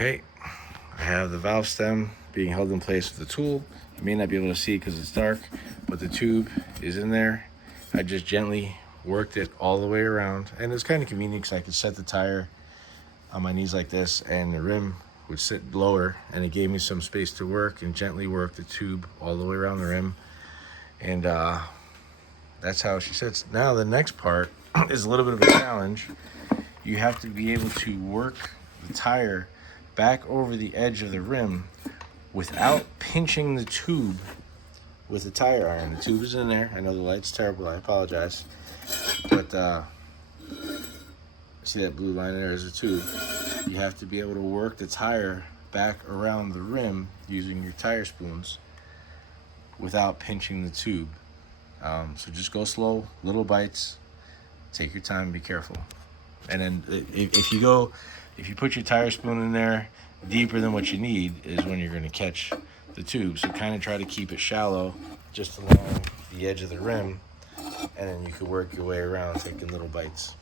Okay, I have the valve stem being held in place with the tool. You may not be able to see because it's dark, but the tube is in there. I just gently worked it all the way around, and it's kind of convenient because I could set the tire on my knees like this and the rim would sit lower, and it gave me some space to work and gently work the tube all the way around the rim. And that's how she sits. Now the next part is a little bit of a challenge. You have to be able to work the tire back over the edge of the rim without pinching the tube with the tire iron. The tube is in there. I know the light's terrible, I apologize. But see that blue line there is a tube. You have to be able to work the tire back around the rim using your tire spoons without pinching the tube. So just go slow, little bites, take your time, be careful. And then if you put your tire spoon in there deeper than what you need is when you're going to catch the tube. So kind of try to keep it shallow just along the edge of the rim, and then you can work your way around taking little bites.